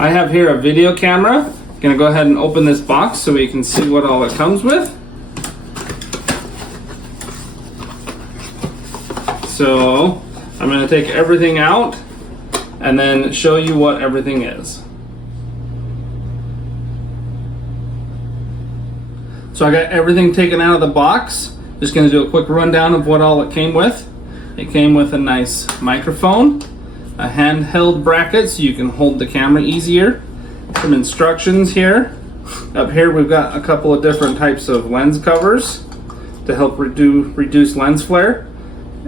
I have here a video camera. I'm gonna go ahead and open this box so we can see what all it comes with. So I'm gonna take everything out and then show you what everything is. So I got everything taken out of the box. Just gonna do a quick rundown of what all it came with. It came with a nice microphone, a handheld bracket so you can hold the camera easier, some instructions here. Up here we've got a couple of different types of lens covers to help reduce lens flare,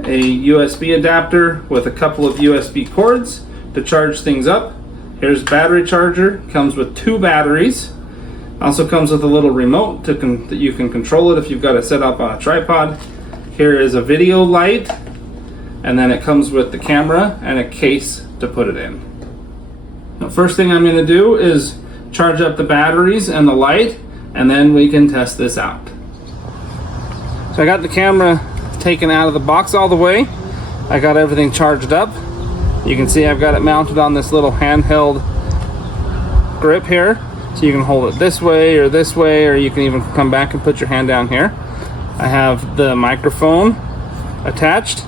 a USB adapter with a couple of USB cords to charge things up. Here's battery charger, comes with 2 batteries. Also comes with a little remote that you can control it if you've got it set up on a tripod. Here is a video light, and then it comes with the camera and a case to put it in. The first thing I'm going to do is charge up the batteries and the light, and then we can test this out. So I got the camera taken out of the box all the way. I got everything charged up. You can see I've got it mounted on this little handheld grip here. So you can hold it this way, or you can even come back and put your hand down here. I have the microphone attached.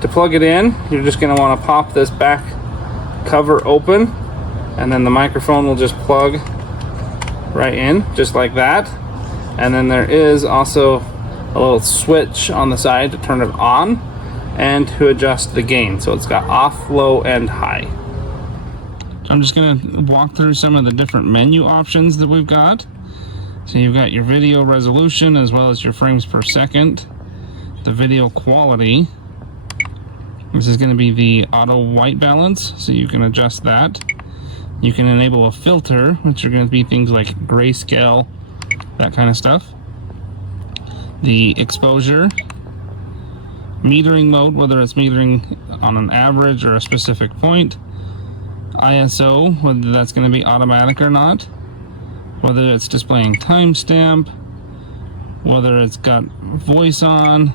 To plug it in, you're just going to want to pop this back cover open, and then the microphone will just plug right in, just like that. And then there is also a little switch on the side to turn it on and to adjust the gain. So it's got off, low, and high. I'm just going to walk through some of the different menu options that we've got. So you've got your video resolution as well as your frames per second, the video quality. This is going to be the auto white balance, so you can adjust that. You can enable a filter, which are going to be things like grayscale, that kind of stuff. The exposure, metering mode, whether it's metering on an average or a specific point. ISO, whether that's going to be automatic or not. Whether it's displaying timestamp. Whether it's got voice on.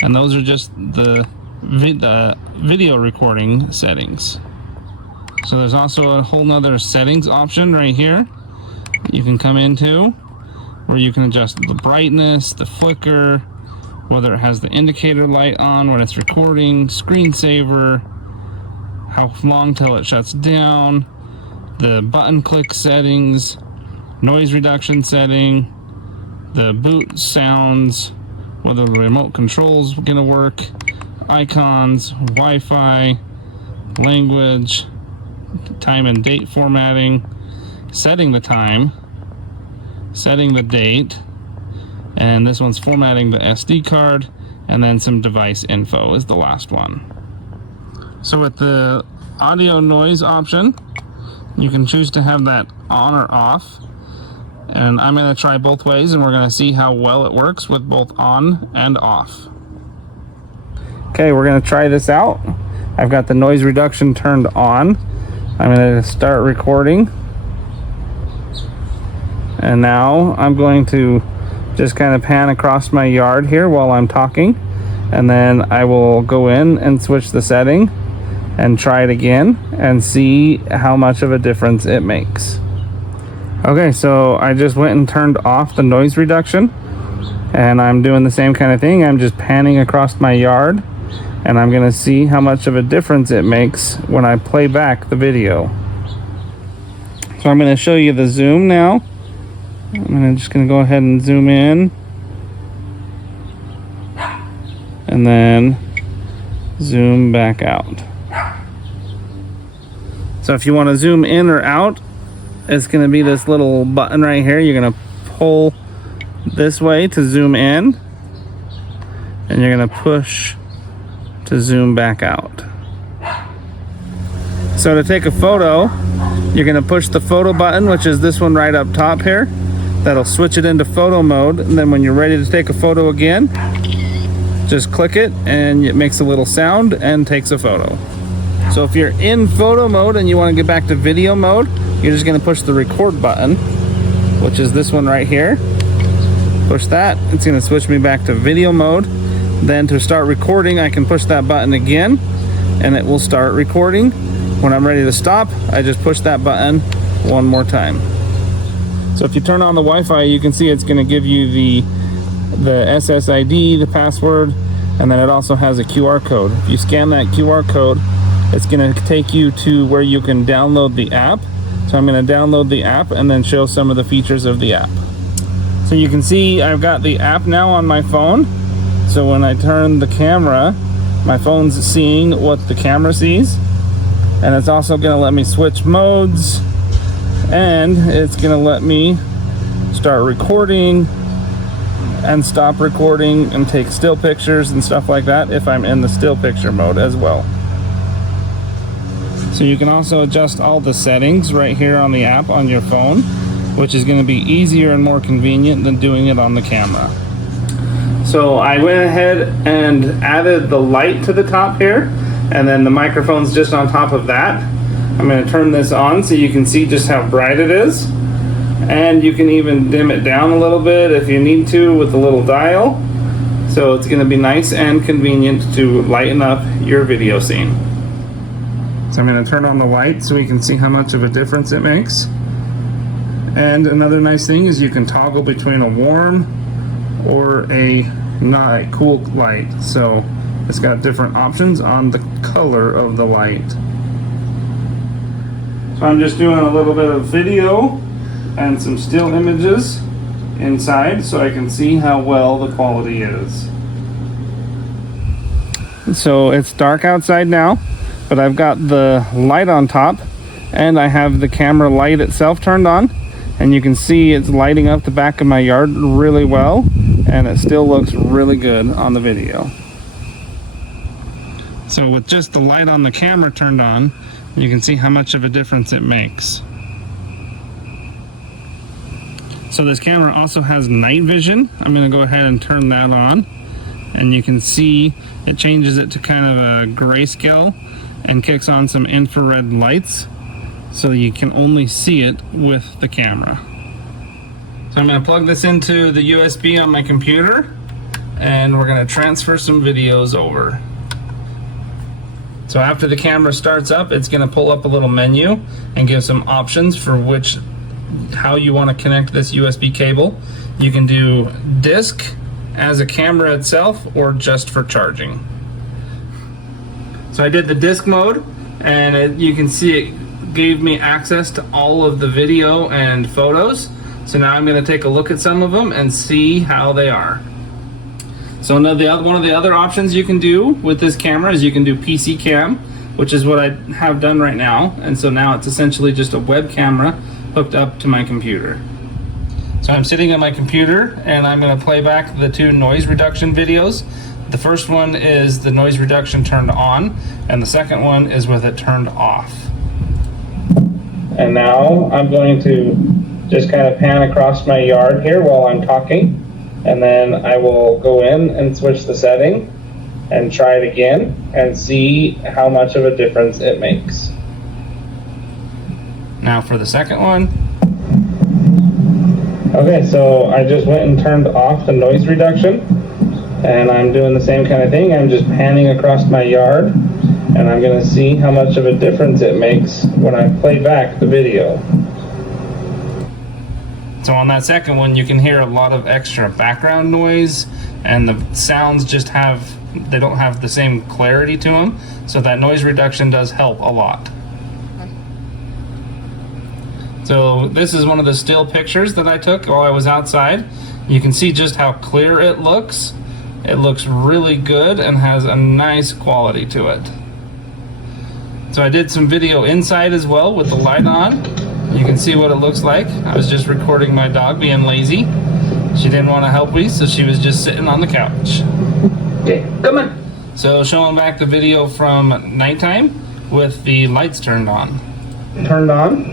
And those are just the video recording settings. So there's also a whole nother settings option right here you can come into, where you can adjust the brightness, the flicker, whether it has the indicator light on when it's recording, screensaver, how long till it shuts down, the button click settings, noise reduction setting, the boot sounds, whether the remote control's gonna work, icons, Wi-Fi, language, time and date formatting, setting the time, setting the date, and this one's formatting the SD card, and then some device info is the last one. So with the audio noise option, you can choose to have that on or off, and I'm going to try both ways and we're going to see how well it works with both on and off. Okay, we're going to try this out. I've got the noise reduction turned on. I'm going to start recording. And now I'm going to just kind of pan across my yard here while I'm talking. And then I will go in and switch the setting and try it again and see how much of a difference it makes. Okay, so I just went and turned off the noise reduction. And I'm doing the same kind of thing. I'm just panning across my yard. And I'm going to see how much of a difference it makes when I play back the video. So I'm going to show you the zoom now. I'm just going to go ahead and zoom in. And then zoom back out. So if you want to zoom in or out, it's going to be this little button right here. You're going to pull this way to zoom in. And you're going to push to zoom back out. So to take a photo, you're going to push the photo button, which is this one right up top here. That'll switch it into photo mode, and then when you're ready to take a photo again, just click it and it makes a little sound and takes a photo. So if you're in photo mode and you want to get back to video mode, you're just going to push the record button, which is this one right here. Push that, it's going to switch me back to video mode. Then to start recording, I can push that button again and it will start recording. When I'm ready to stop, I just push that button one more time. So if you turn on the Wi-Fi, you can see it's going to give you the SSID, the password, and then it also has a QR code. If you scan that QR code, it's going to take you to where you can download the app. So I'm going to download the app and then show some of the features of the app. So you can see I've got the app now on my phone. So when I turn the camera, my phone's seeing what the camera sees. And it's also going to let me switch modes. And it's going to let me start recording and stop recording and take still pictures and stuff like that if I'm in the still picture mode as well. So you can also adjust all the settings right here on the app on your phone, which is going to be easier and more convenient than doing it on the camera. So I went ahead and added the light to the top here, and then the microphone's just on top of that. I'm going to turn this on so you can see just how bright it is. And you can even dim it down a little bit if you need to with the little dial. So it's going to be nice and convenient to lighten up your video scene. So I'm going to turn on the light so we can see how much of a difference it makes. And another nice thing is you can toggle between a warm or a not cool light. So it's got different options on the color of the light. So I'm just doing a little bit of video and some still images inside so I can see how well the quality is. So it's dark outside now, but I've got the light on top and I have the camera light itself turned on, and you can see it's lighting up the back of my yard really well, and it still looks really good on the video. So with just the light on the camera turned on, you can see how much of a difference it makes. So this camera also has night vision. I'm going to go ahead and turn that on, and you can see it changes it to kind of a grayscale and kicks on some infrared lights so you can only see it with the camera. So I'm going to plug this into the USB on my computer, and we're going to transfer some videos over. So after the camera starts up, it's going to pull up a little menu and give some options for how you want to connect this USB cable. You can do disc as a camera itself or just for charging. So I did the disc mode, and you can see it gave me access to all of the video and photos. So now I'm going to take a look at some of them and see how they are. So one of the other options you can do with this camera is you can do PC cam, which is what I have done right now. And so now it's essentially just a web camera hooked up to my computer. So I'm sitting on my computer and I'm going to play back the two noise reduction videos. The first one is the noise reduction turned on, and the second one is with it turned off. And now I'm going to just kind of pan across my yard here while I'm talking, and then I will go in and switch the setting and try it again and see how much of a difference it makes. Now for the second one. Okay, so I just went and turned off the noise reduction, and I'm doing the same kind of thing. I'm just panning across my yard, and I'm going to see how much of a difference it makes when I play back the video. So on that second one, you can hear a lot of extra background noise, and the sounds just they don't have the same clarity to them, so that noise reduction does help a lot. So this is one of the still pictures that I took while I was outside. You can see just how clear it looks. It looks really good and has a nice quality to it. So I did some video inside as well with the light on. You can see what it looks like. I was just recording my dog being lazy. She didn't want to help me, so she was just sitting on the couch. Okay, come on. So showing back the video from nighttime with the lights turned on. Turned on,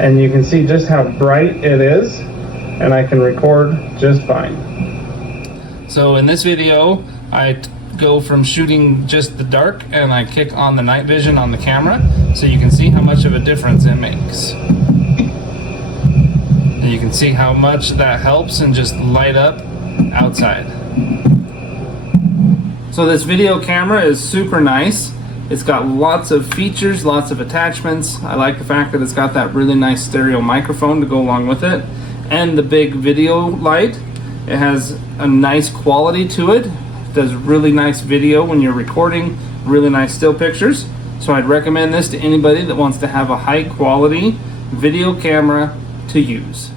and you can see just how bright it is, and I can record just fine. So in this video, I go from shooting just the dark and I kick on the night vision on the camera so you can see how much of a difference it makes. And you can see how much that helps and just light up outside. So this video camera is super nice. It's got lots of features, lots of attachments. I like the fact that it's got that really nice stereo microphone to go along with it, and the big video light. It has a nice quality to it. It does really nice video when you're recording, really nice still pictures. So I'd recommend this to anybody that wants to have a high quality video camera to use.